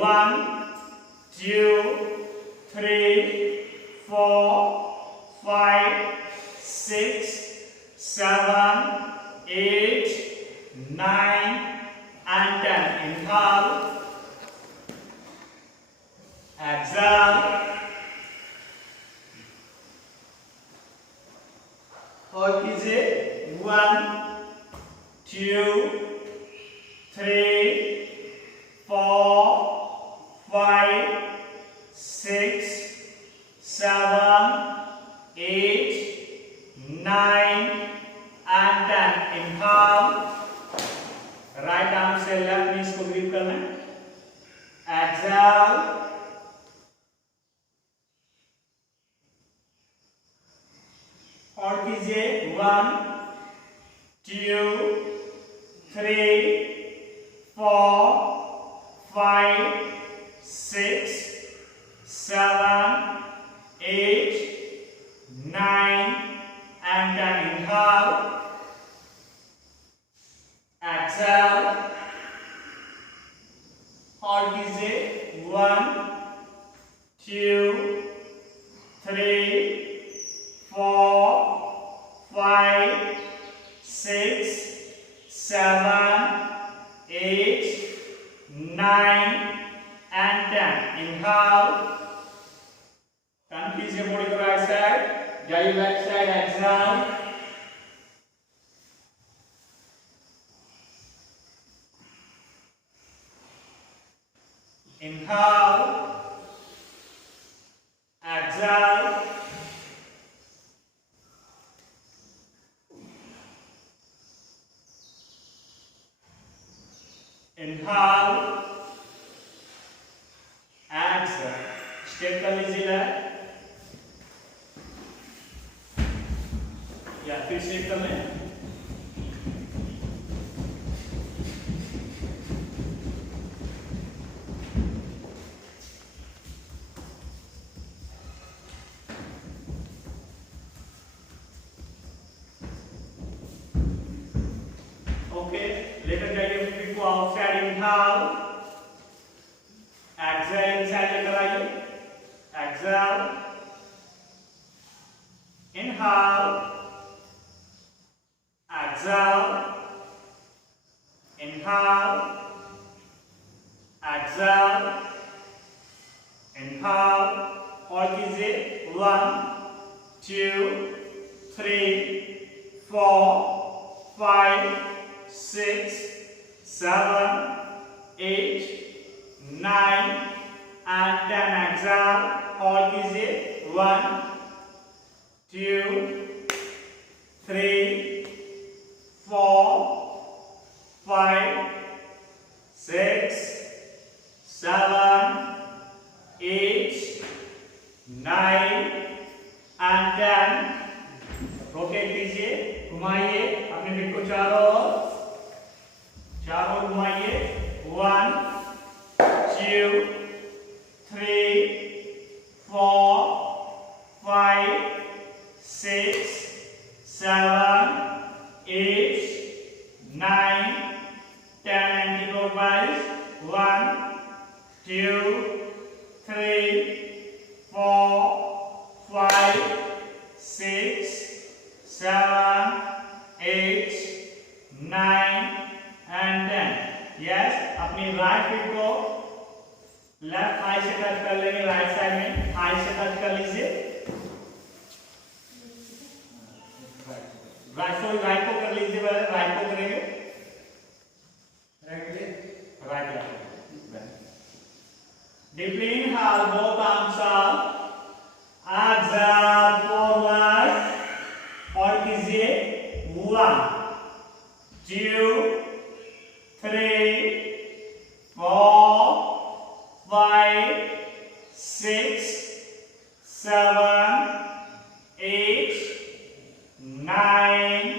1 2 3 4 5 6 7 8 9 and 10. Inhale, exhale. और कीजिए 1 2 3 4 5 6 7 8 9 and 10. Inhale, right arm से लेफ्ट नी को ग्रिप करना है. एक्सहेल, और कीजिए 1 2 3 4 5 6 7 8 9 and 10. Inhale, exhale, और कीजिए 1 2 3 4 5 6 7 8 9 and 10. Inhale, turn कीजिए बॉडी को राइट साइड, जाइए back side. Exhale, inhale, exhale, inhale, exhale. Step कर लीजिएगा या फिर स्टेप कर लें. लेकर जाइए फिर को आउटसाइड. इनहाल, एक्सहेल, इनसाइड लेकर आइए. एक्सहेल, इनहाल, एक्सहेल, इनहाल, एक्सहेल, इनहाल, और कीजिए 1 2 3 4 5 6 7 8 9 and 10. Exhale, और कीजिए 1 2 3 4 5 6 7 8 9 and 10. रोटेट कीजिए, घुमाइए अपने पीठ को चारों ओर घुमाइए. 1 2 3 4 5 6 7 8 9 10. Anti-clockwise. 1 2 3 4 5 6 7 8 9 and 10. Yes, अपनी राइट फीट को लेफ्ट थाई से टच कर लेंगे. राइट साइड में थाई से टच कर लीजिए. राइट को कर लीजिए. पहले राइट को करेंगे. Right left. Deeply inhale, both arms up. Exhale, forward. और कीजिए 1 2 3 4 5 6 7 8 9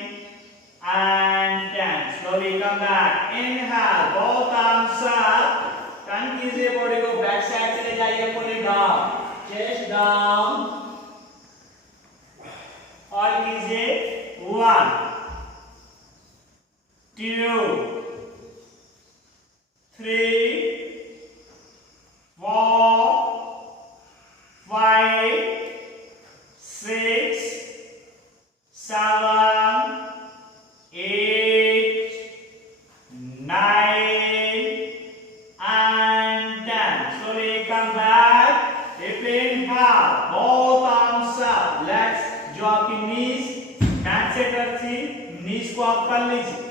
and 10. Slowly come back. Inhale, both arms up. Turn कीजिए बॉडी को, बैक साइड चले जाइए. पूरे डाउन, चेस्ट डाउन, और कीजिए 1 2 3 and 10. Slowly come back. Deeply inhale. Both arms up. Legs जो आपकी knees mat से टच थी, knees को आप कर लीजिए.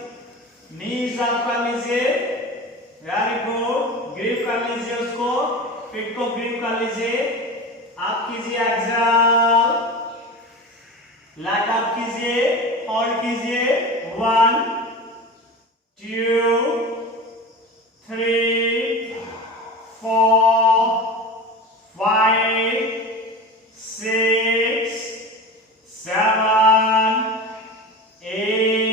knees आप कर लीजिए. Very good. grip कर लीजिए उसको. feet को grip कर लीजिए. आप कीजिए exhale. leg up कीजिए. hold कीजिए. 1 2 3 4 5 6 7 8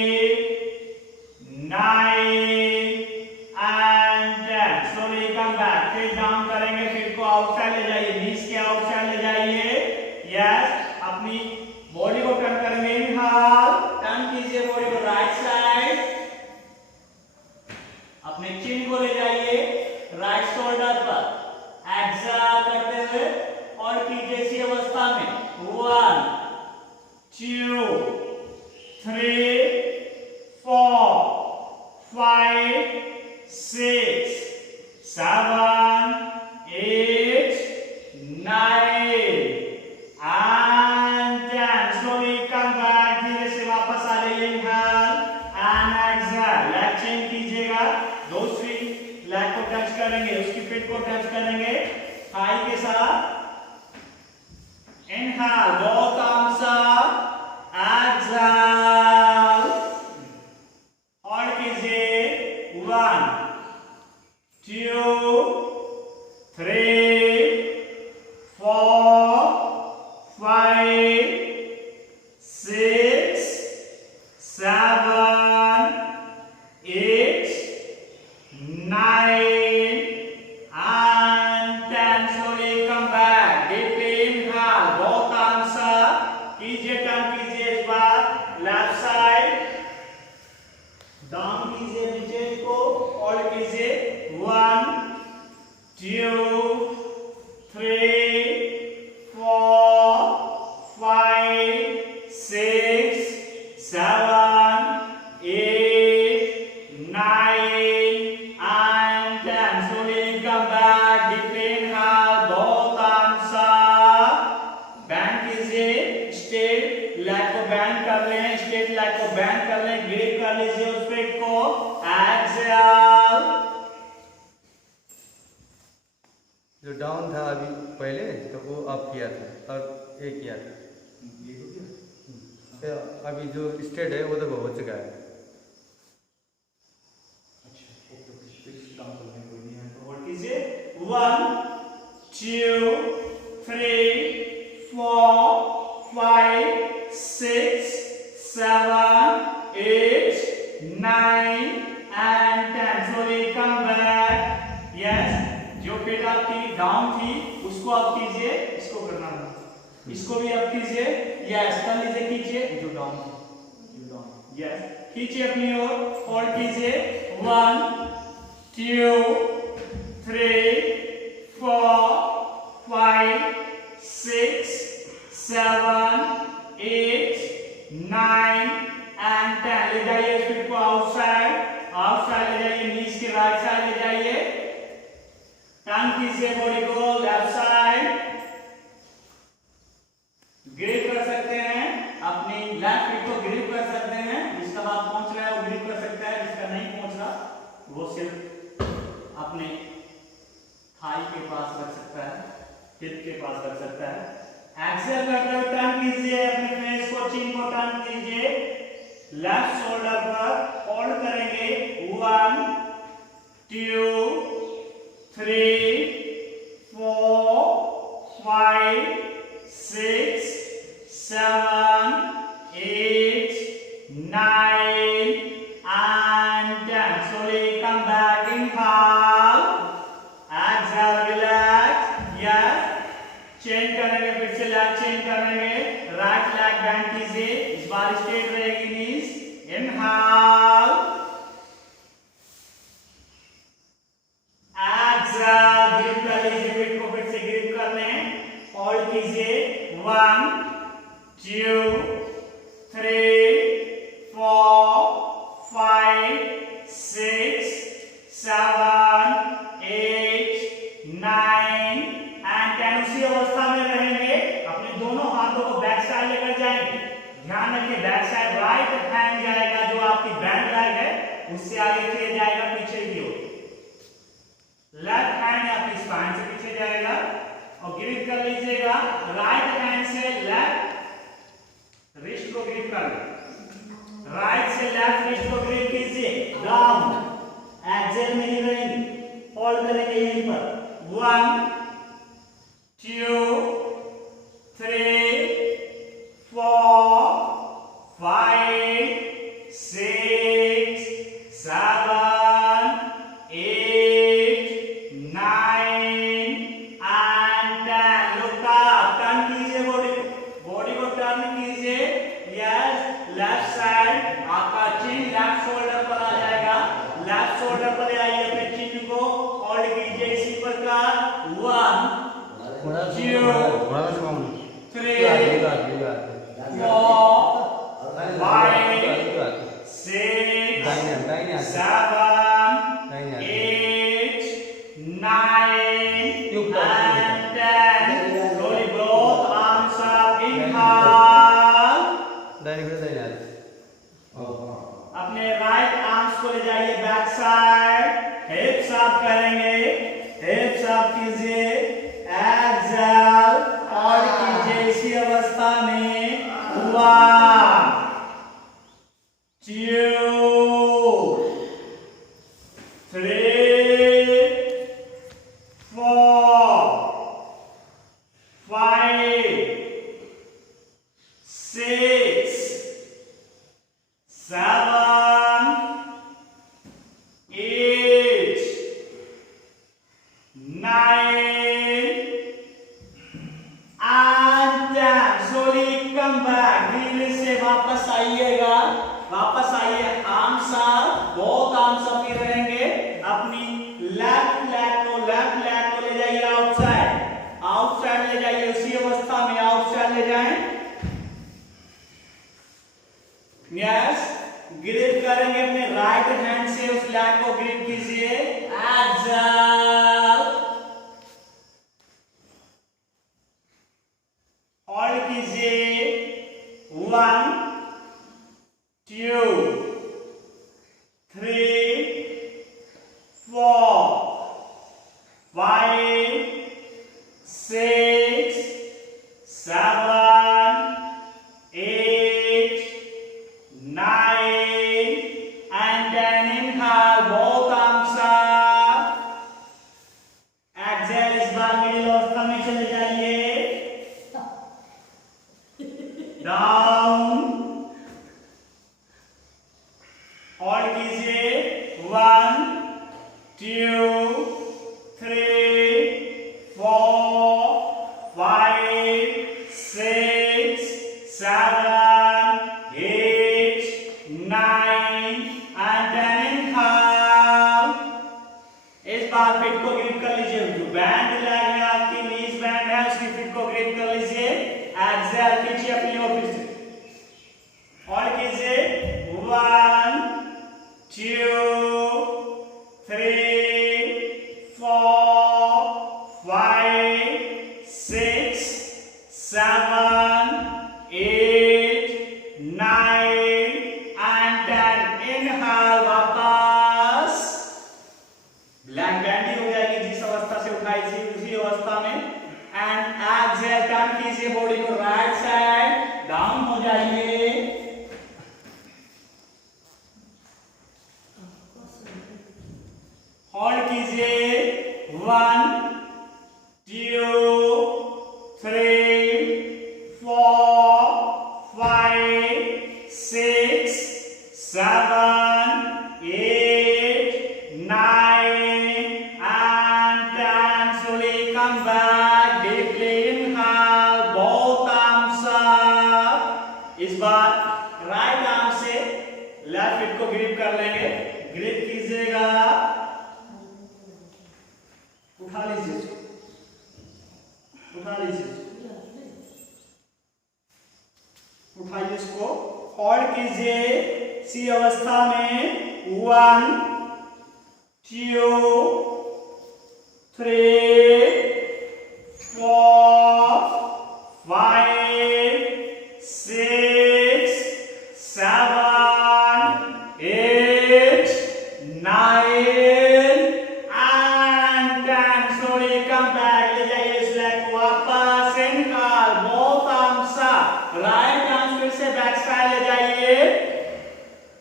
9 and 10. Slowly come back. Feet down करेंगे. feet को आउटसाइड ले जाइए. knees के आउटसाइड ले जाइए. Yes. अपनी बॉडी को टर्न करेंगे. Inhale. टर्न कीजिए बॉडी को राइट साइड. अपने चिन को ले जाइए राइट शोल्डर पर. एक्सहेल करते हुए और कीजिए इसी अवस्था में. 1 2 3 4 5 6 7 8 9 and 10. Slowly come back. धीरे से वापस आ जाइए. Inhale and exhale. Leg change कीजिएगा. दूसरी लेग को टच करेंगे. उसकी फिट को टच करेंगे थाई के साथ. Inhale. both arms up. Exhale. और कीजिए. 1 2 3 4 5 6 7 8 9 and 10. Slowly come back. Deeply inhale. Both arms up. कीजिए टर्न कीजिए इस बार लेफ्ट साइड. डाउन कीजिए नीचे को. होल्ड कीजिए. 1 2 3 4 5 6 7 8 9 and 10. Slowly come back. Deeply inhale. Both arms up. Bend कीजिए. Straight leg को bend कर लें. Straight leg को bend कर लें. grip कर लीजिए उस पेट को. Exhale. जो डाउन था अभी पहले तो वो अप किया था और ये किया था. अभी जो स्टेट है वो तो हो चुका है. होल्ड कीजिए. 1 2 3 4 5 6 7 8 9 and 10. Slowly come back. Yes. जो पेट आपकी डाउन थी उसको आप कीजिए. इसको करना है. इसको भी आप कीजिए. यस. कर लीजिए. कीजिए जो डाउन थी. जो डाउन. यस. खींचिए अपनी ओर. होल्ड कीजिए. 1 2 3 4 5 6 7 8 9 and 10. ले जाइए फिट को आउटसाइड. आउटसाइड ले जाइए. नीज के राइट साइड ले जाइए. टर्न कीजिए बॉडी को लेफ्ट साइड. ग्रिप कर सकते हैं. अपनी लेफ्ट फीट को ग्रिप कर सकते हैं. जिसका हाथ पहुंच रहा है वो ग्रिप कर सकता है. जिसका नहीं पहुंच रहा वो सिर्फ अपने थाई के पास रख सकता है. हिप के पास रख सकता है. एक्सेल करते हुए टर्न कीजिए. अपने फेस को चिन को टर्न कीजिए. लेफ्ट शोल्डर पर होल्ड करेंगे. 1 2 3 4 5 6 7 8 9 and 10. Slowly come back. Inhale. Exhale. Relax. Yes. Change करेंगे. फिर से लेग चेंज करेंगे. राइट लेग बेंड कीजिए. इस बार स्ट्रेट रहेगी नीज. Inhale. Exhale. ग्रिप कर लीजिए. पेट को फिर से ग्रिप कर लें. होल्ड कीजिए. 1 2 3 4 5 6 7 8 ध्यान रखिए बैक साइड राइट हैंड जाएगा जो आपकी बैंड लैग है उससे आगे किया जाएगा पीछे की ओर। लेफ्ट हैंड आपकी स्पाइन से पीछे जाएगा और ग्रिप कर लीजिएगा राइट हैंड से लेफ्ट रिस्ट को ग्रिप कर लो। राइट से लेफ्ट रिस्ट को ग्रिप कीजिए डाउन एक्सेल में ही रहेंगे होल्ड करेंगे यहीं पर 1 2 3 4 5 6 7 8 9 and 10 look up टर्न कीजिए बॉडी को टर्न कीजिए यस लेफ्ट साइड आपका चिन लेफ्ट शोल्डर पर आ जाएगा लेफ्ट शोल्डर पर ले आइए अपने चिन को होल्ड कीजिए इसी प्रकार 1 2 3 4 5 6 7 8 9 and 10 slowly both arms up inhale अपने राइट आर्म्स को ले जाइए बैक साइड हिप्स अप करेंगे हिप्स अप कीजिए एक्सेल और कीजिए इसी अवस्था में 1 2 3 4 5 6 7 8 9 and 10 slowly come back धीरे से वापस आइएगा वापस आइए arms up both arms up ही रहेंगे अपनी लेफ्ट लेग को ले जाइए आउटसाइड ले जाइए उसी अवस्था में आउटसाइड ले जाएं यस ग्रिप करेंगे अपने राइट हैंड से उस लेग को ग्रिप कीजिए एक्सेल होल्ड कीजिए 1 2 3 4 5 6 7 8 9 and then inhale both arms up exhale इस बार मिडिल अवस्था में चले जाइए डाउन होल्ड कीजिए 1 2 3 4 5 6 7 8 9 and then inhale इस बार फिट को ग्रिप कर लीजिए जो बैंड लैग है आपकी नीज बैंड है उसकी फिट को ग्रिप कर लीजिए एक्सेल कीजिए अपनी ओर फिर से और कीजिए 1 2 3 4 5 6 7 8 9 and then inhale वापस ब्लैक बैंड ही हो जाएगी जिस अवस्था से उठाई थी उसी अवस्था में एंड एक्सेल टर्न कीजिए बॉडी को राइट साइड डाउन हो जाइए होल्ड कीजिए 1 2 3 4 5 6 7 8 9 and 10 slowly come back deeply inhale both arms up इस बार राइट आर्म से लेफ्ट फिट को ग्रिप कर लेंगे ग्रिप कीजिएगा उठा लीजिए उठाइए इसको होल्ड कीजिए सी अवस्था में 1 2 3 4 5 6 राइट आर्म फिर से बैक साइड ले जाइए,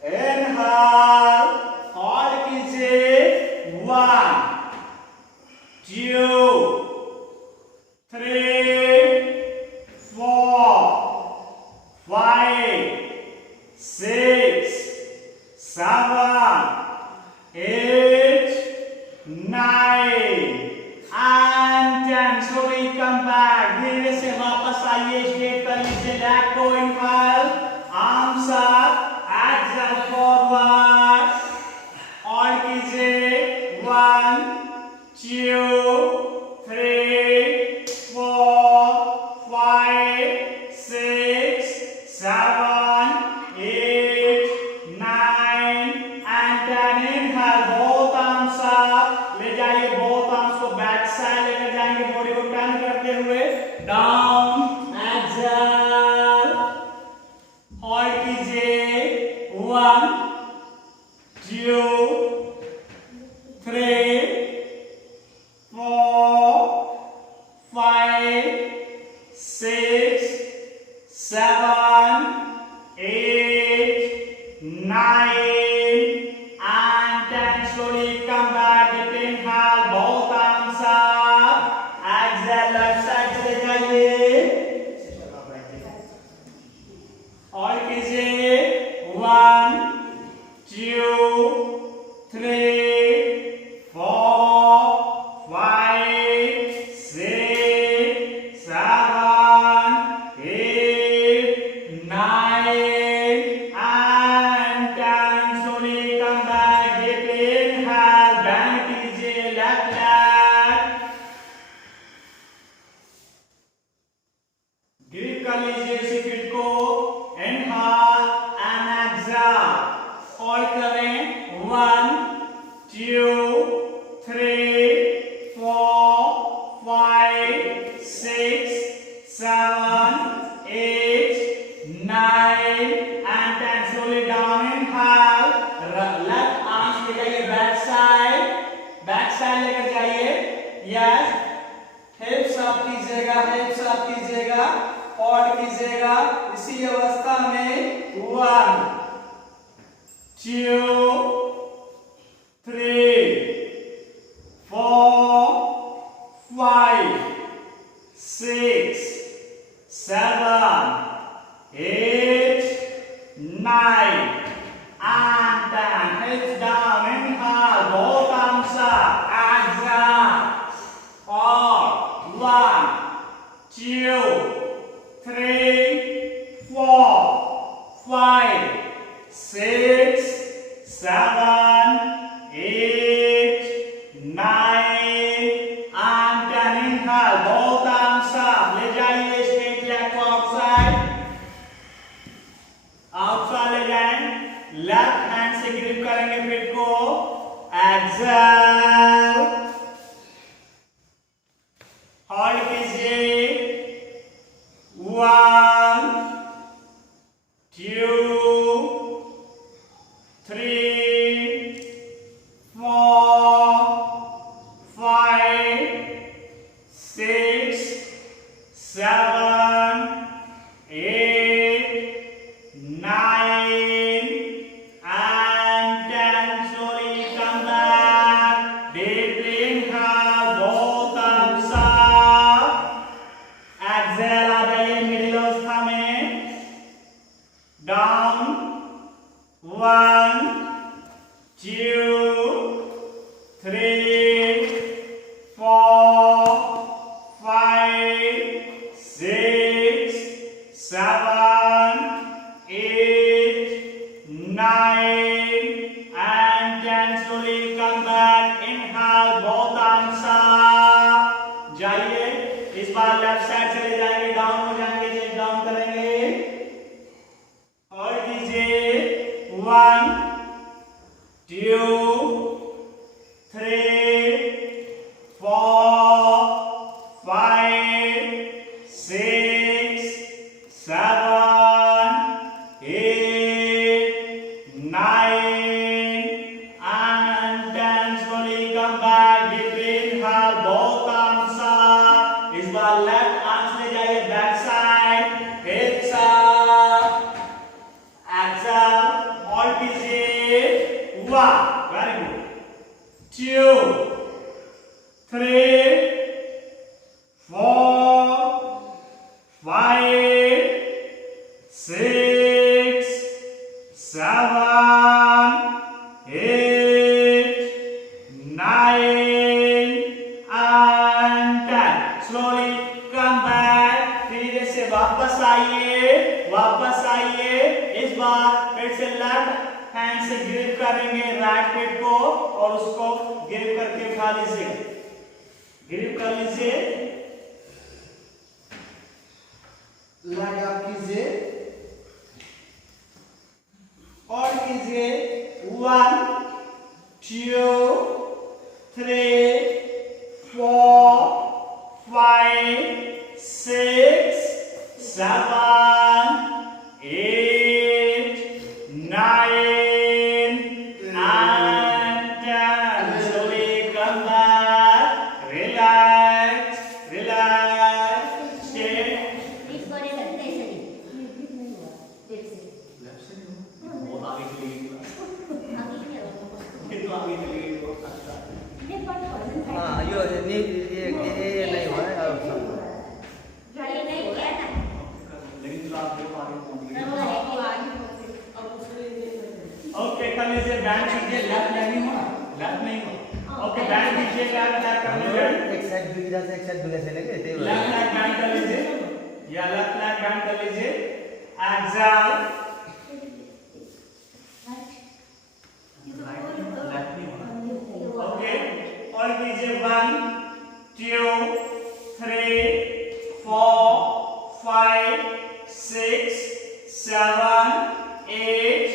इनहेल, होल्ड कीजिए, 1 2 3 4 5 6 7 8 9 and 10. Slowly come back. धीरे से वापस आइए, स्ट्रेट कर लीजिए, लेग को inhale, arms up, exhale forward, और कीजिए 1 2 3 4 5 6 7 8 9 and 10. Inhale, both arms up, ले जाइए, both arms को बैक साइड लेकर जाएंगे, बॉडी को टर्न करते हुए, डाउन, एक्सहेल, होल्ड कीजिए, 1 2 3 4 5 6 7 8 9 and 10. Slowly come back, deep inhale, both arms up, exhale, left side चले जाइए, और कीजिए 1 2 3 4 5 6 7 8 9 and 10. Slowly come back, deep inhale, bend कीजिए, left leg, ग्रिप कर लीजिए इसी फीट को, इनहेल एंड एक्सहेल, होल्ड करें, 1 2 3 4 5 6 7 8 9 and 10. Slowly down, inhale, left arm ले जाइए बैक साइड लेकर जाइए, यस, हिप्स अप कीजिएगा, होल्ड कीजिएगा, इसी अवस्था में 1 2 3 4 5 6 7 8 9 and 10. Hips down, inhale, both arms up, exhale, or 1 2 3 4 5 6 7 8 9 and 10. Inhale, both arms up, ले जाइए, स्ट्रेट लेग को आउटसाइड ले जाएं, लेफ्ट हैंड से ग्रिप करेंगे फीट को, एक्सहेल, होल्ड कीजिए, 1 2 3 4 5 6 7 8 9 and 10. Slowly come back, deep inhale, both arms up, exhale, आ जाइए मिडिल अवस्था में, down, 1 2 3 4 5 6 7 8 9 and 10. Slowly come back, inhale, both arms up, जाइए, इस बार लेफ्ट साइड चले जाएंगे, डाउन हो जाएंगे, चेक डाउन करेंगे, और कीजिए, 1 2 3 4 5 6 7 8 9 and 10. Slowly come back, deep inhale, both arms up, इस बार लेफ्ट आर्म्स ले जाइए and 10. Slowly come back. धीरे से वापस आइए। इस बार फिर से लेफ्ट हैंड से ग्रिप करेंगे राइट पेट को और उसको ग्रिप करके उठा लीजिए। ग्रिप कर लीजिए, लेग अप कीजिए और कीजिए 1 2 3 4 5 6 7 8 9 and 10. Slowly come back. Relax. Stay. बहुत आगे चली गई ये तो आगे चली गई बहुत अच्छा। हाँ ये नहीं हुआ है अब सब। लेकिन तो आप लोग आगे पहुंच गए। ओके कर लीजिए, बैंड कीजिए, लेफ्ट नहीं हो। ओके बैंड कीजिए, लेफ्ट लैग कर लीजिए, एक साइड भी इधर से एक साइड भी ऐसे लगे थे लेफ्ट लैग बैंड कर लीजिए या लेफ्ट लैग बैंड कर लीजिए। एक्सहेल, ओके और कीजिए 1 2 3 4 5 6 7 8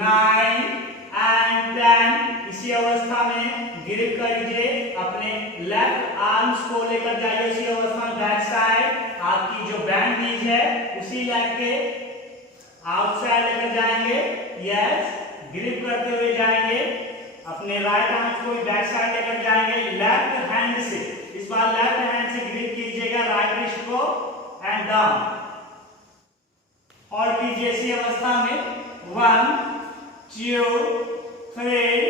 9 and 10। इसी अवस्था में ग्रिप करिए, अपने लेफ्ट आर्म्स को लेकर जाइए उसी अवस्था में बैक साइड। आपकी जो बैंड नीज है उसी लेग के आउटसाइड लेकर जाएंगे। यस, ग्रिप करते हुए जाएंगे, अपने राइट आर्म्स को बैक साइड लेकर जाएंगे लेफ्ट हैंड से। इस बार लेफ्ट हैंड से ग्रिप कीजिएगा राइट रिस्ट को एंड डाउन और कीजिए इसी अवस्था में 1 2 3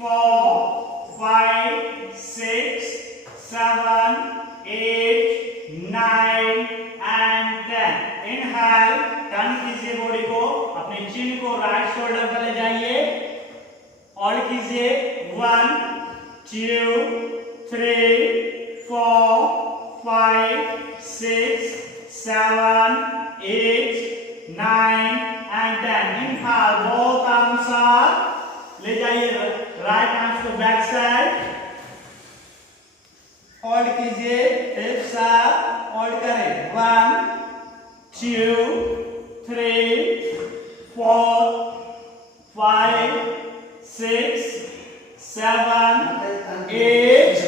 4 5 6 7 8 9 and 10। इनहेल, टर्न कीजिए बॉडी को, अपने चिन को राइट शोल्डर पर ले जाइए और कीजिए 1 2 3 4 5 6 7 8 9 and 10। इनहेल, बोथ आर्म्स ले जाइए राइट आर्म्स को बैक साइड और कीजिए एक साथ और करें 1 2 3 4 5 6 7 8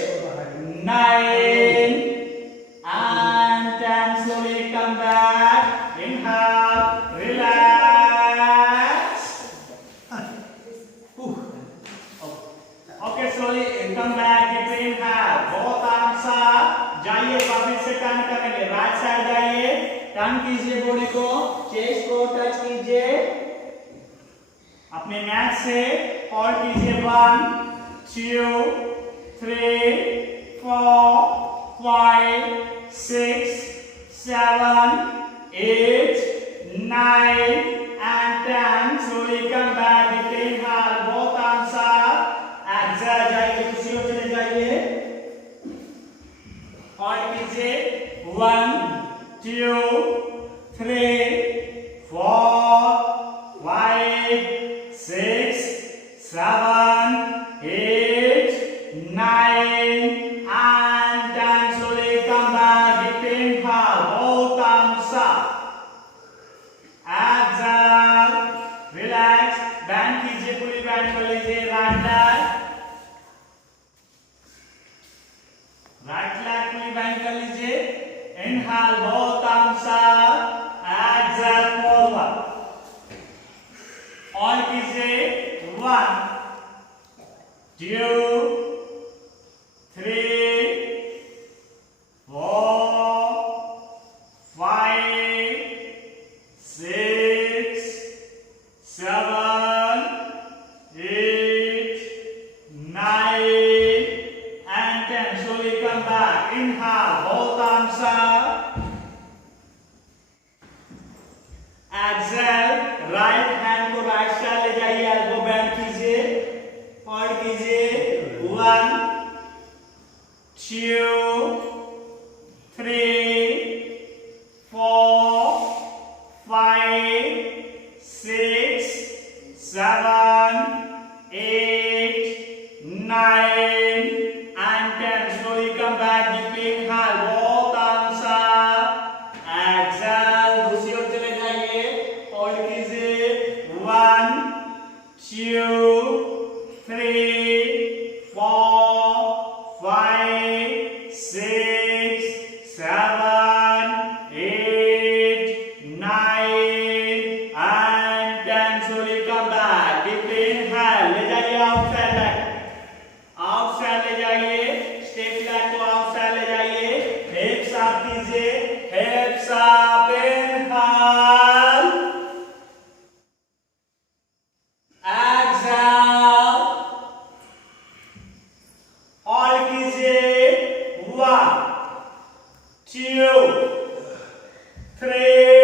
9 and 10। Slowly come back. Inhale, relax. Okay, slowly come back. Inhale, both arms up. जाइए वापस से टर्न करेंगे, राइट साइड जाइए, टर्न कीजिए बॉडी को, चेस्ट को टच कीजिए अपने मैट से और कीजिए 1 2 3 4 5 6 7 8 9 and 10। Slowly come back. Inhale, both arms up. Exhale, जाइए कुर्सी पर चले जाइए और कीजिए 1 2 3 4 5 6 7 8 9 and 10। Slowly come back. Inhale, both arms up. Exhale, relax, band कीजिए, पूरी बैंड कर लीजिए राइट लैग पूरी बैंड कर लीजिए। Inhale, both arms up, exhale forward और कीजिए 1 2 3 4 5 6 7 8 9 and 10। Slowly come back. Inhale, both arms up. Exhale, right hand को right side ले जाइए, elbow bend कीजिए और कीजिए 1 2, 3, 4, 5, 6, 7, 8, 9 and 10. Slowly come back. Deeply inhale. Both arms up. Exhale. दूसरी ओर चले जाइए. Hold कीजिए. 1, 2, 3, 4, 5, 6, 7, 8, 9 and 10. Slowly come back. Deeply inhale. ले जाइए outside leg. Outside ले जाइए. Step leg को outside ले जाइए. Hips up कीजिए. Hips up. Inhale. Exhale. Hold कीजिए. 1, 2, 3,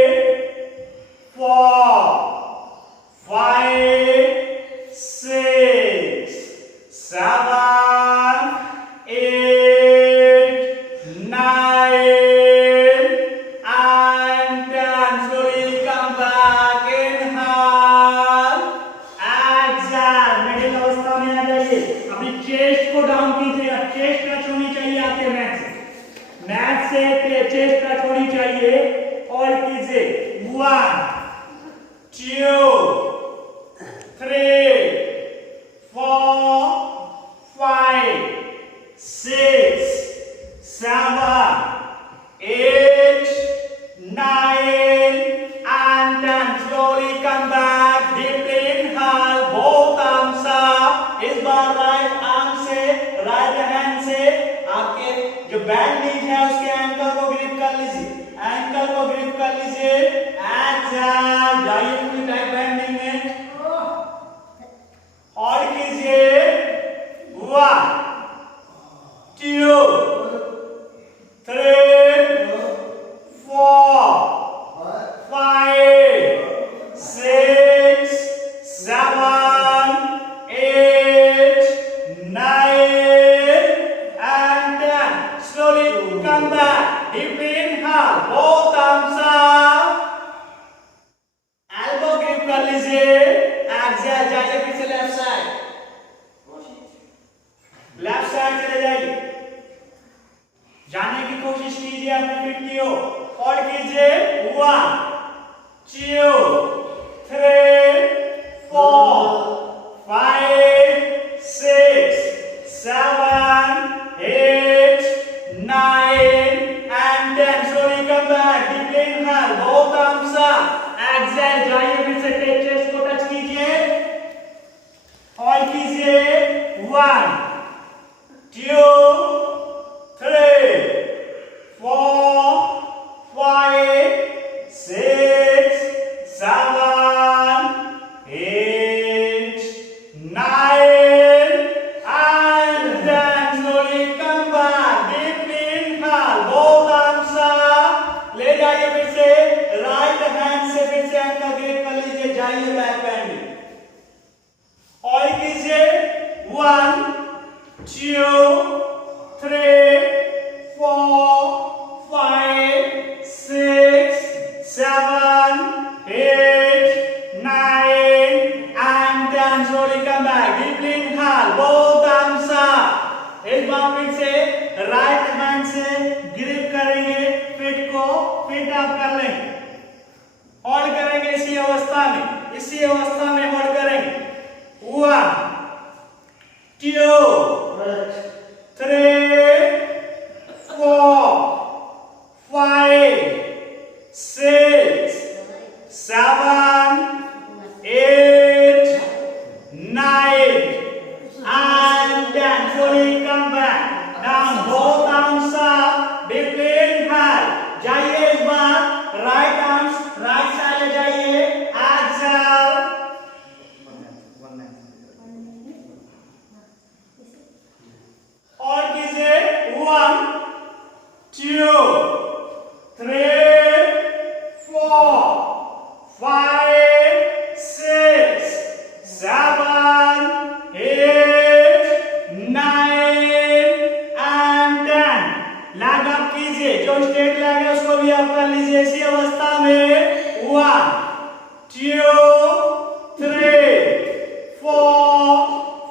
4, 5, 6, 7, 8, 9 and 10. Slowly come back. Inhale. Exhale. Middle अवस्था में आ जाइए. अपनी चेस्ट को डाउन कीजिएगा. चेस्ट टच होनी चाहिए आपके मैट से. मैट से चेस्ट टच होनी चाहिए. और कीजिए. 1, 2, 3, 4, 5, 6, 7, 8, 9 and 10. Slowly come back. Deeply inhale. Both arms up. इस बार राइट आर्म से, राइट हैंड से आपके जो बैंड नीज है उसके एंकल को ग्रिप कर लीजिए. एंकल को ग्रिप कर लीजिए. एक्सहेल. जाइए पूरी टाइट बैंडिंग में. और कीजिए. 1, 2, 3, 4, 5, 6, 7, 8, 9 and 10. Slowly come back. Deeply inhale. Both arms up. Elbow grip कर लीजिए. Exhale. जाइए फिर से लेफ्ट साइड. लेफ्ट साइड चले जाइए. जाने की कोशिश कीजिए अपनी फीट की ओर. और कीजिए. 1, 2, 3, 4, 5, 6, 7, 8, 9 and 10. Slowly come back. Deeply inhale. Both arms up. Exhale. जाइए फिर से चेस्ट को टच कीजिए. और कीजिए. 1, 2, 3, 4, 5, 6, 7, 8, 9 and 10. Slowly come back. Deeply inhale. Both arms up. ले जाइए फिर से. राइट हैंड से फिर से एंकल ग्रिप कर लीजिए. जाइए बैक बैंडिंग. और कीजिए. 1, 2, 3, 4, 5, 6, 7, 8, 9 and 10. Slowly come back. Deeply inhale. Both arms up. इस बार फिर से राइट हैंड से ग्रिप करेंगे. फिट को फिट अप कर लेंगे. होल्ड करेंगे इसी अवस्था में. इसी अवस्था में होल्ड करेंगे. 1, 2, 3, 4, 5, 6, 7, 8, 9 and 10. Slowly come back. Down. Both arms up. Deeply inhale. जाइए इस बार राइट आर्म्स राइट साइड ले जाइए. Exhale. और कीजिए. 1, 2, 3, 4, 5, 6, 7, 8, 9 and 10. लैग आप कीजिए, जो स्टेट लैग है उसको भी आप कर लीजिए। इसी अवस्था में 1 2 3 4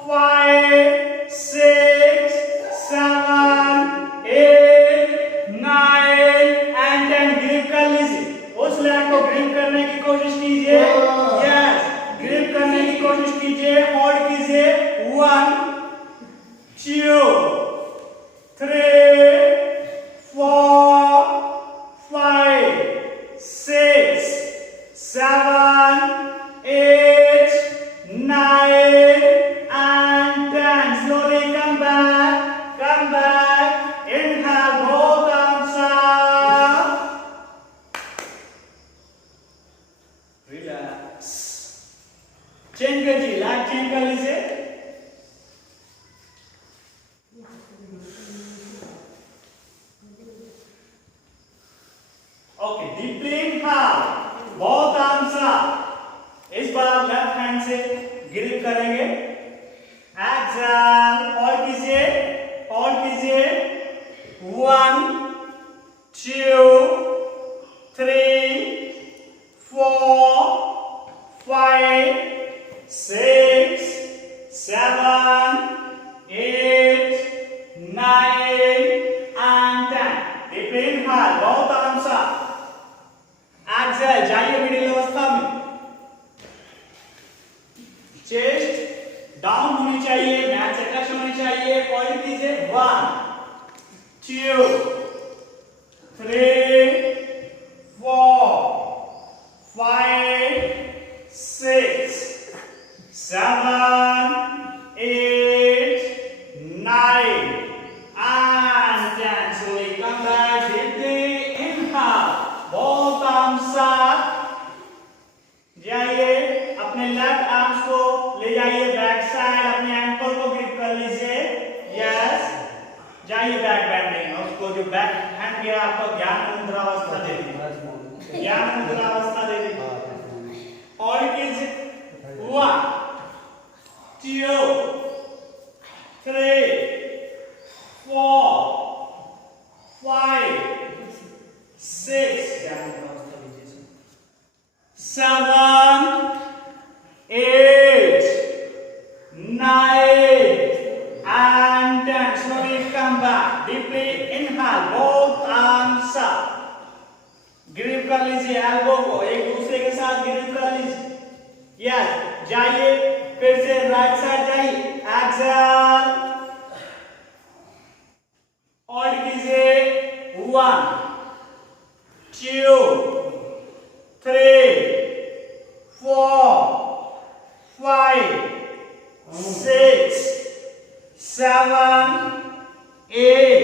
5 6 7 8 9 एंड 10 ग्रिप कर लीजिए। उस लैग को ग्रिप करने की कोशिश कीजिए। यस, ग्रिप करने की कोशिश कीजिए, होल्ड कीजिए। 1 2 3 4 5 6 7 8 9 and 10. Slowly come back. Inhale, both arms up. Relax. Change कीजिए, लैग चेंज कर लीजिए। Okay, deeply inhale, both arms up. इस बार लेफ्ट हैंड से ग्रिप करेंगे। एक्सहेल, और कीजिए। 1 2 3 4 5 6 7 8 9 and 10. Deep inhale, both arms up. Exhale, जाइए मिडिल अवस्था में। चेस्ट डाउन होनी चाहिए, मैट से टच होनी चाहिए। पॉइंट कीजिए। 1 2 3 4 5 6 7 8 9 and 10. Slowly come back. Deeply inhale, both arms up. जाइए, अपने लेफ्ट आर्म्स को ले जाइए बैक साइड, अपने एंकल को ग्रिप कर लीजिए। यस, जाइए बैक बेंडिंग। उसको जो बैक हैंड किया आपको ज्ञान मुद्रा अवस्था दे दी, ज्ञान मुद्रा अवस्था दे दी। और कीजिए। 1 2 3 4 5 6 7 8 9 and 10. Slowly come back. Deeply inhale, both arms up. Grip कर लीजिए एल्बो को, एक दूसरे के साथ ग्रिप कर लीजिए। यस, जाइए फिर से राइट साइड जाइए। एक्सहेल, होल्ड कीजिए। 1 2 3 4 5 6 7 8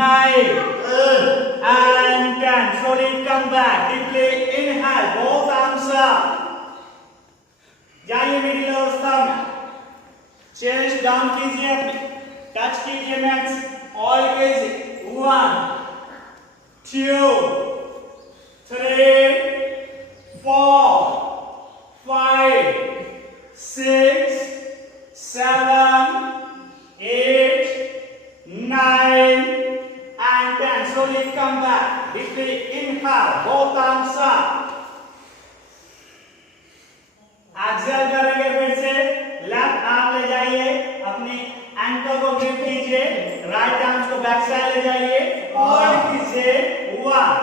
9 and 10. Slowly come back. Deeply inhale, both arms up. जाइए मिडिल अवस्था में। चेस्ट डाउन कीजिए, टच कीजिए मैट से। और कीजिए। 1 2 3 4 5 6 7 8 9 and 10. Slowly come back. Deeply inhale, both arms up. Exhale करेंगे फिर से। लेफ्ट आर्म ले जाइए, अपनी एंकल को ग्रिप कीजिए। राइट आर्म्स को बैक साइड ले जाइए और कीजिए। 1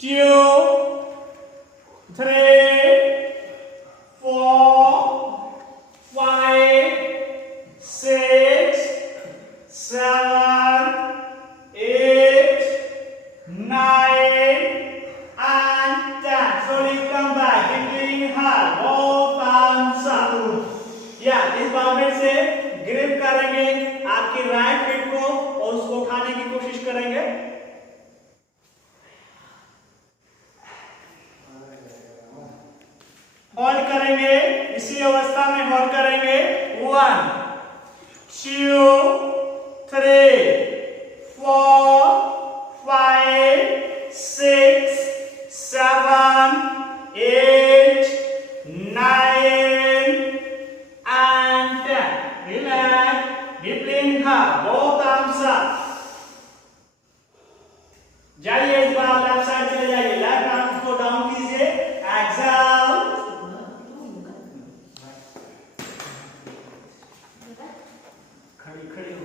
2 3 4 5 6 7 8 9 and 10. Slowly come back. Deeply inhale, both arms up. इस बार फिर से ग्रिप करेंगे आपकी राइट फीट को और उसको उठाने की कोशिश करेंगे। होल्ड करेंगे, इसी अवस्था में होल्ड करेंगे। 1 2 3 4 5 6 7 8 9 and 10. Relax. डीपली इनहाल, बहुत आराम से जाइए। इस बार लेफ्ट साइड चले जाइए, लेफ्ट आर्म को डाउन कीजिए, एक्सहेल, खड़ी हो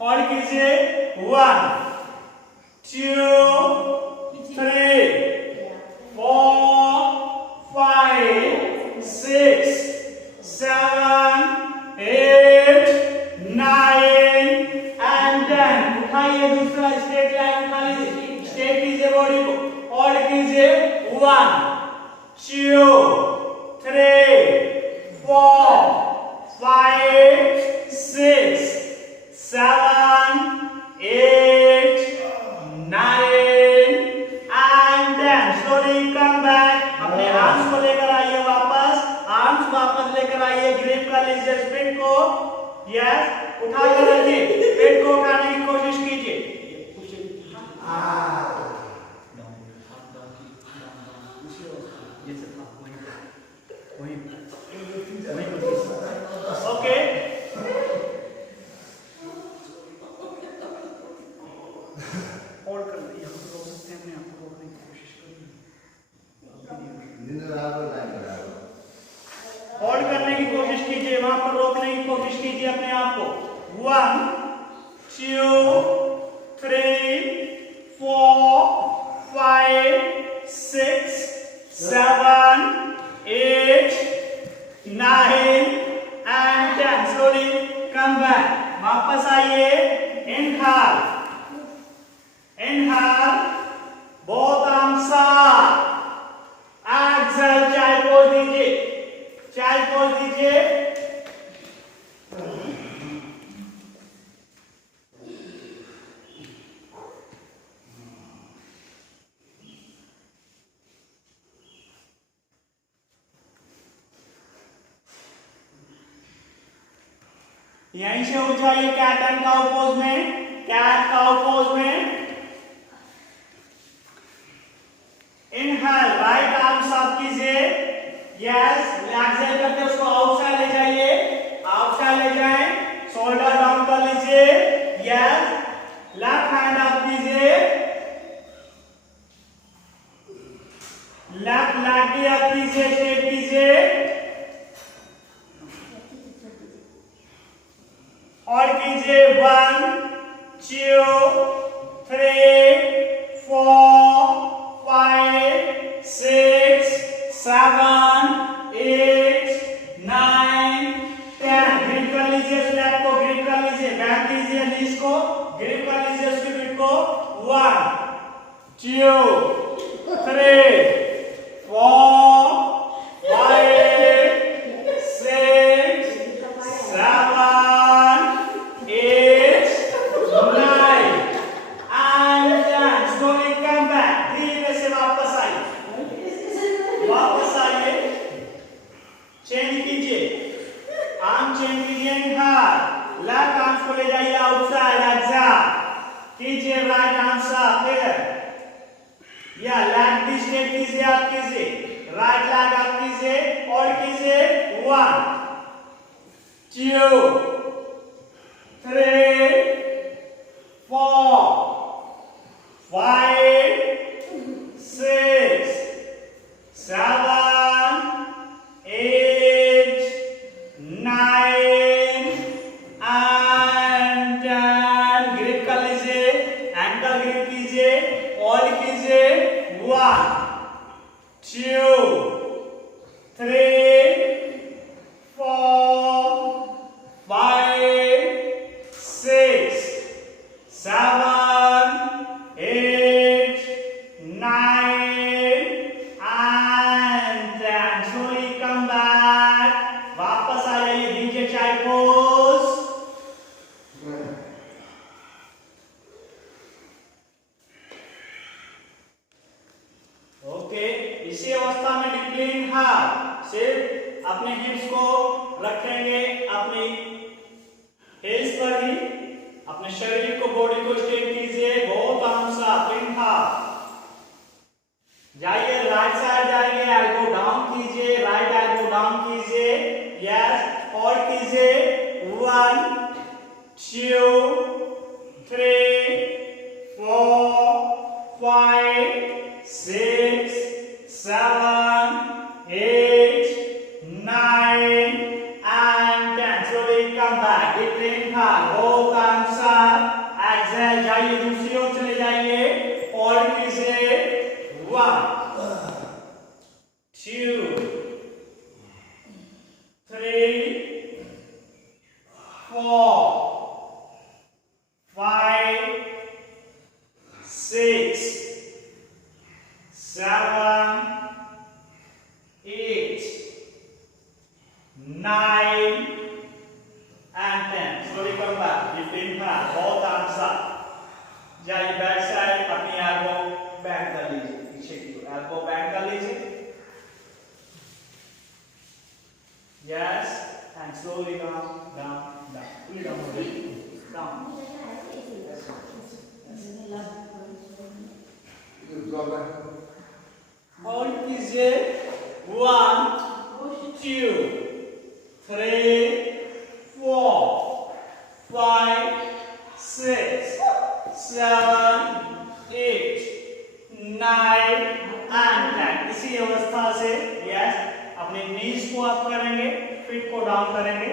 और कीजिए 1 2 3 4 5 6 7 8 9 एंड 10। उठाइए, दूसरा स्ट्रेट लाइन उठा लीजिए, स्ट्रेट कीजिए बॉडी को और कीजिए 1 2 3 4 5 6 7 8 9 and 10। slowly come back। अपने आर्म्स को लेकर आइए वापस, आर्म्स वापस लेकर आइए, ग्रिप कर लीजिए स्पिन को, यस, उठा कर रखिए, पेट को उठाने की कोशिश कीजिए। ओके, होल्ड कर लीजिए, हम रोक सकते हैं, अपने आप को रोकने की कोशिश करिए, होल्ड करने की कोशिश कीजिए, वहां पर रोकने की कोशिश कीजिए अपने आप को। 1 2 3 4 5 6 7 8 9 and 10। slowly come back। वापस आइए, इनहाल, इनहाल, बहुत आराम से, एक्सहेल, चाइल्ड पोज दीजिए, चाइल्ड पोज दीजिए, यहीं से उठ जाइए कैट एंड काउ पोज में, कैट काउ पोज में। इनहेल, राइट आर्म साफ कीजिए, यस, एक्सहेल करके उसको आउटसाइड ले जाइए, आउटसाइड ले जाएं, शोल्डर डाउन कर लीजिए, यस, लेफ्ट हैंड अप कीजिए, लेफ्ट लेग भी अप कीजिए, स्ट्रेट कीजिए और कीजिए 1 2 3 4 5 6 7 8 9 10। ग्रिप कर लीजिए फ्लैट को, ग्रिप कर लीजिए, बैक कीजिए नीज को, ग्रिप कर लीजिए उसकी ग्रिप को। 1 2 3 4 5 6 7 8 9 and 10। slowly come back। धीरे से वापस आइए, वापस आइए, चेंज कीजिए, आर्म चेंज कीजिए, इनहाल, लेफ्ट आर्म को ले जाइए आउटसाइड, एक्सहेल कीजिए, राइट आर्म साफ, फिर या लेग भी स्ट्रेट कीजिए, आप कीजिए, राइट लेग आप कीजिए और कीजिए 1 2 3 4 5 6 7 8 9 and 10। ग्रिप कर लीजिए, एंकल ग्रिप कीजिए और कीजिए 1 2 3 4 5 6 7 8 9 and 10। slowly come back। वापस आ जाइए, दीजिए चाइल्ड पोज। ओके, इसी अवस्था में डीपली इनहाल, सिर्फ अपने हिप्स को रखेंगे अपनी हिल्स पर ही, अपने शरीर को, बॉडी को स्ट्रेट कीजिए, बहुत आराम से, इनहाल, जाइए राइट साइड जाएंगे, एल्बो डाउन कीजिए, राइट एल्बो डाउन कीजिए, यस, और कीजिए 1 2 3 4 5 6 7 8 9 and 10. Slowly come back. Deep inhale, both arms up. Exhale, जाइए दूसरी ओर चले जाइए और कीजिए 1 2 3 4 5 6 7 8 9 and 10. Slowly come back. Lift inhale, both arms up. जाइए बैक साइड, अपनी एल्बो बैंड कर लीजिए, पीछे की एल्बो बैंड कर लीजिए. Yes, and slowly down, fully down, down. और कीजिए 1 2 3 4 5 6 7 8 9 and 10. इसी अवस्था से यस अपने नीज को अप करेंगे, फीट को डाउन करेंगे.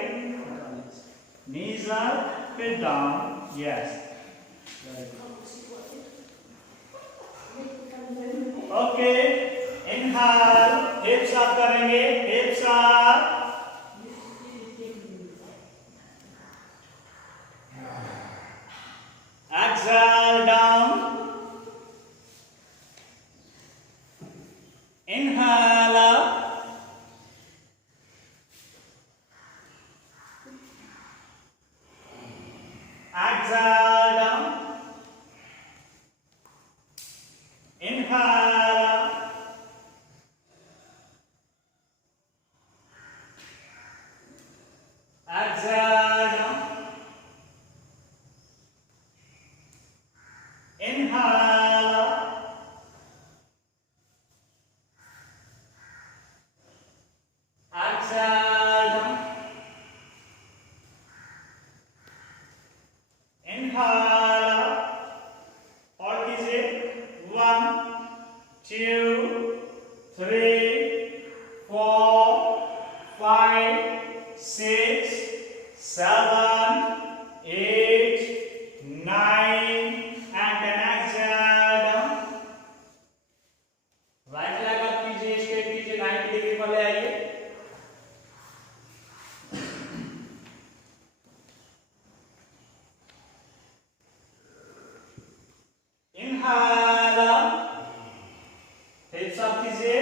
नीज अप, फिर down. Yes, okay. Inhale, hips up करेंगे, hips up. Exhale down. Inhale up. Exhale down. Inhale up. Exhale down. Inhale up. Exhale down. Inhale up. और कीजिए 1 2 3 4 5 6 7 8 9 and then exhale down. Right leg up कीजिए, straight कीजिए, 90 degree पर ले आइए. Inhale up, हिप्स up कीजिए.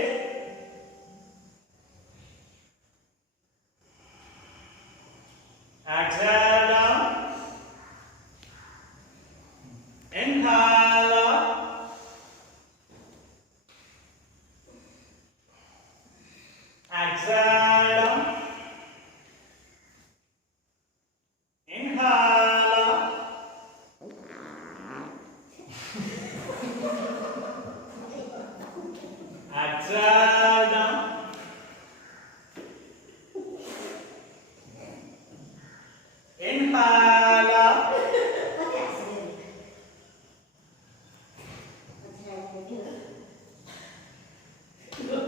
Exhale down. Inhale up. Exhale down. Inhale up. Exhale down. Inhale up.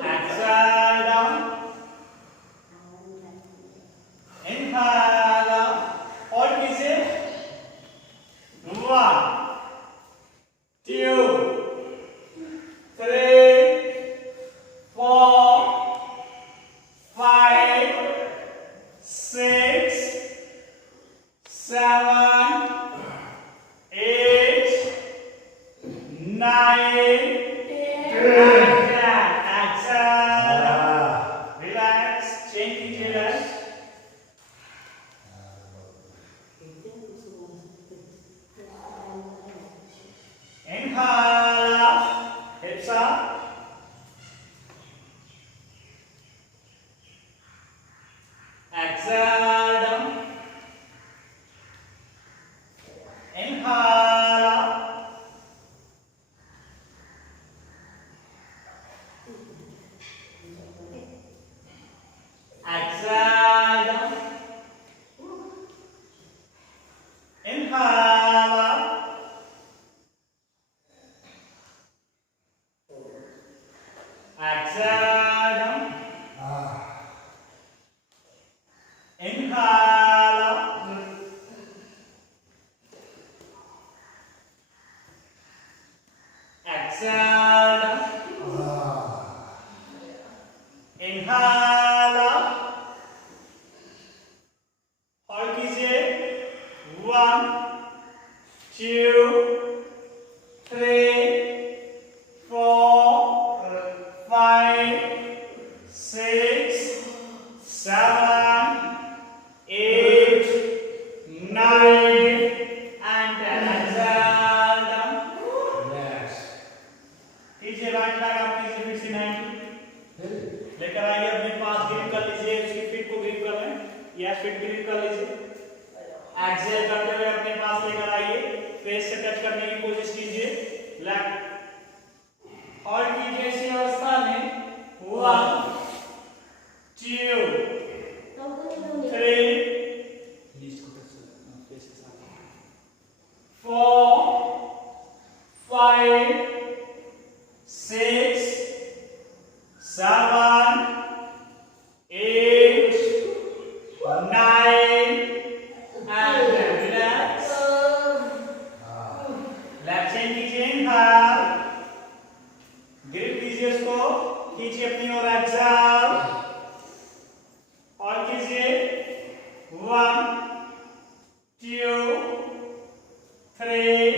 Exhale down. Inhale up. और कीजिए 1 2 3 4 5 6 7 8 9 Inhale up, hips up. Exhale down. Inhale. Exhale. Inhale. Hold कीजिए. 1 2 3 4 5 6 7 8 9 and 10. Exhale down. Yes. कीजिए right leg आप कीजिए फिर से 90 लेकर आइए अपने पास. ग्रिप कर लीजिए, उसकी फिट को ग्रिप कर लें. यस, फिट ग्रिप कर लीजिए. एक्सेल करते हुए अपने पास लेकर आइए. फेस से टच करने की कोशिश कीजिए. लेग और कीजिए इसी अवस्था में. 1 2 3 4 5 6 7 8 9 and relax. लेफ्ट चेन कीजिए. इनहाल. ग्रिप कीजिए उसको. खींचिए अपनी ओर. एक्सहाल. और कीजिए. 1 2 3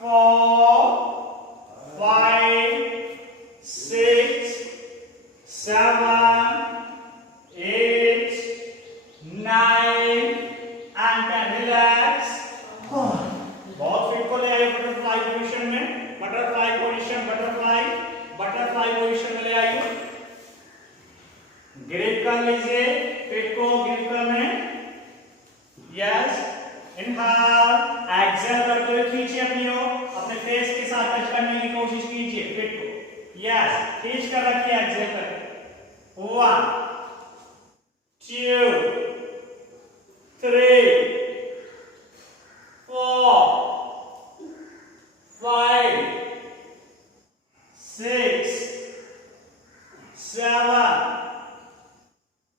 4 5 6 7 8 9 and 10. Relax. बहुत फिट को ले आइए बटरफ्लाई पोजीशन में. Butterfly position. बटरफ्लाई पोजीशन में ले आइए. ग्रिप कर लीजिए. फिट को ग्रिप करने. यस. इनहाल. एक्सहेल करते हुए खींचिए अपनी ओर. अपने फेस के साथ टच करने की कोशिश कीजिए फिट को. यस, खींच कर रखिए. एक्सहेल कर. 1 2 3 4 5 6 7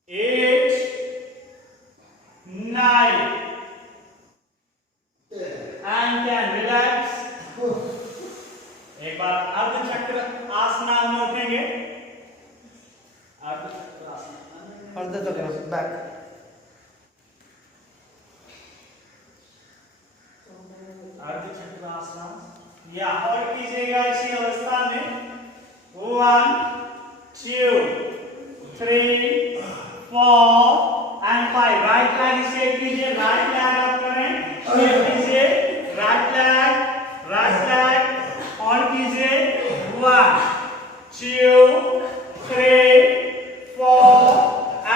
8 9 and 10. Relax. एक बार अर्ध चक्र आसन में उठेंगे. अर्ध चक्र आसन. अर्ध चक्र बैक. अर्ध चक्र आसन. या और कीजिएगा इसी अवस्था में. 1 2 3 4 and 5. राइट लेग स्ट्रेट कीजिए. राइट लेग आप करें. स्ट्रेट कीजिए. राइट लेग और कीजिए. 1 2 3 4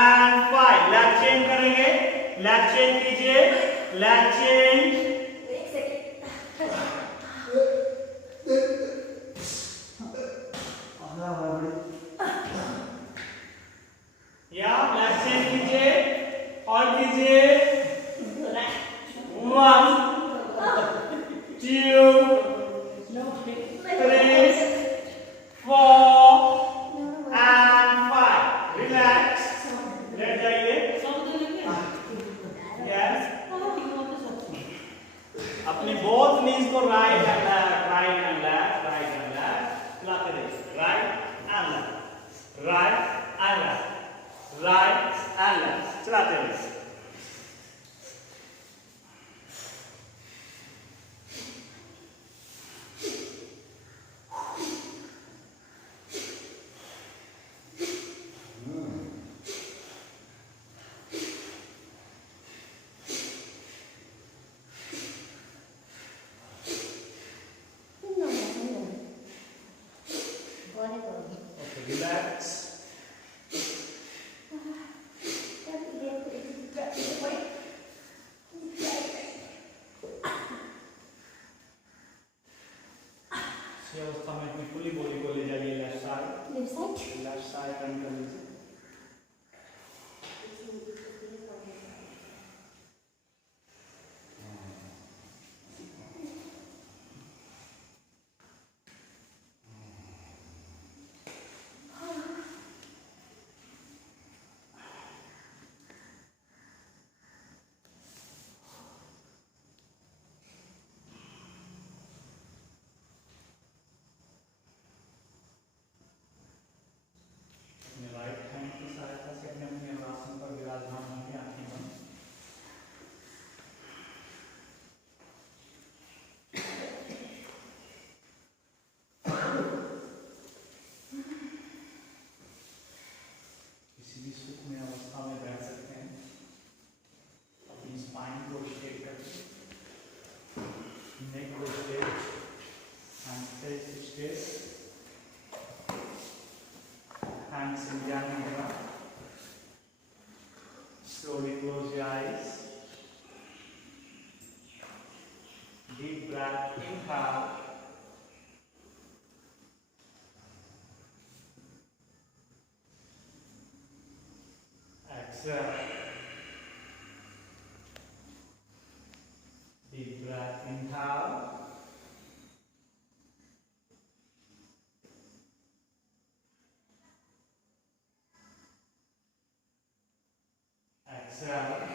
and 5. लेग चेंज करेंगे. लेग चेंज कीजिए. Leg change. या लेग चेंज कीजिए और कीजिए. 1 2 3 4 and 5. Relax. लेट जाइए. यस. अपनी बोथ नीज को राइट एंड लेफ्ट चलाते रहिए. राइट एंड लेफ्ट चलाते रहिए. Relax. इसी अवस्था में अपनी पूरी बॉडी को ले जाइए. लेफ्ट साइड टर्न कर लीजिए. Slowly close your eyes. Deep breath, inhale. Exhale. Deep breath, inhale. Exhale.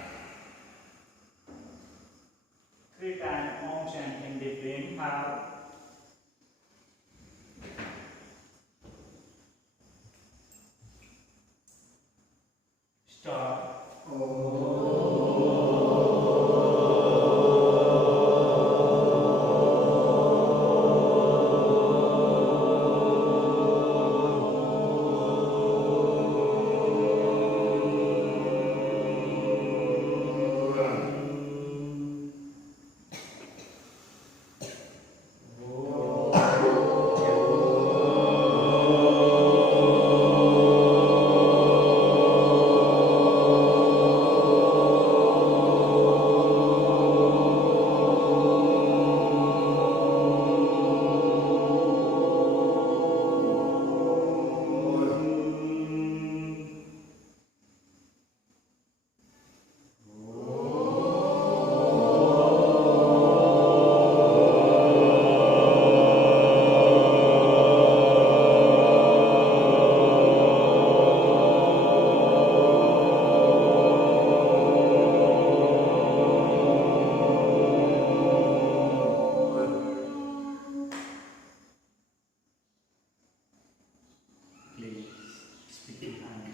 3 times Om chanting deeply. Inhale. Stop. Please speak behind.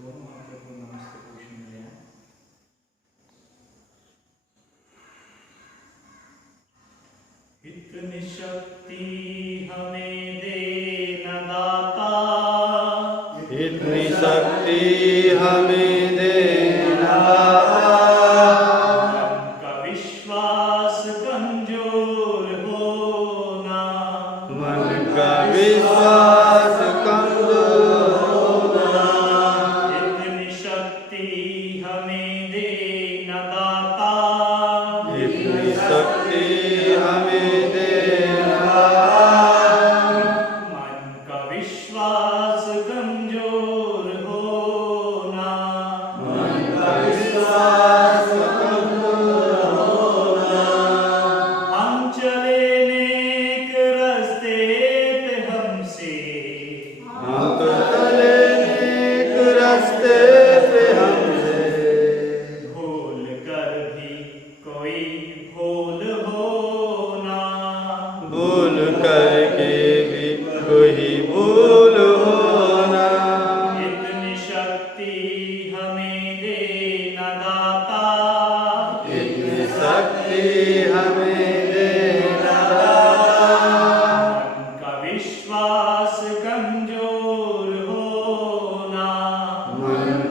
दोनों हाथों को नमस्ते पोजीशन में ले आए. इतनी शक्ति हमें दे न दाता. इतनी शक्ति हमें देना. मन का विश्वास कमजोर होना. मन का विश्वास कमजोर होना. इतनी शक्ति हमें दे न दाता. इतनी शक्ति हमें देना. मन का विश्वास कमजोर होना. मन का विश्वास कमजोर होना. हम चले नेक रास्ते पे हमसे. हम तो चले नेक रास्ते पे हमसे. भूल कर भी कोई भूल होना. भूल करके भी कोई भूल होना. इतनी शक्ति हमें दे न दाता. इतनी शक्ति हमें देना. मन का विश्वास कमजोर होना. मन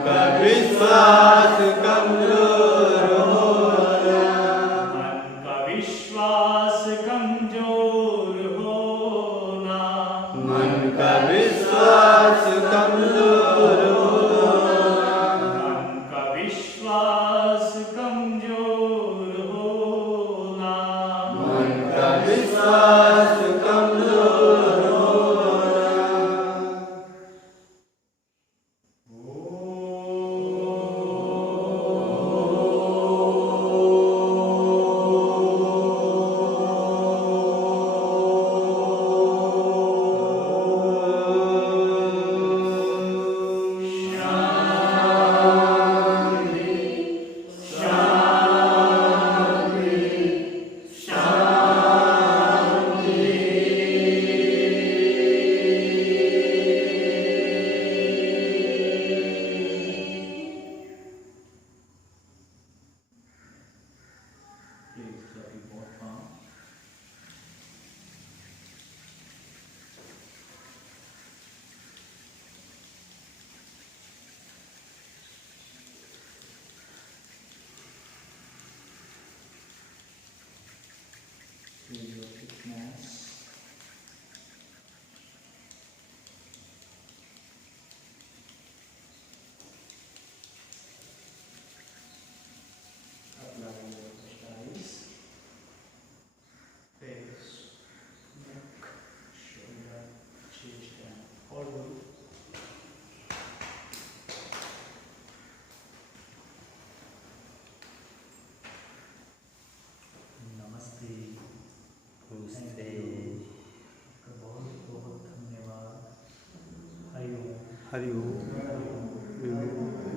हरि ओम।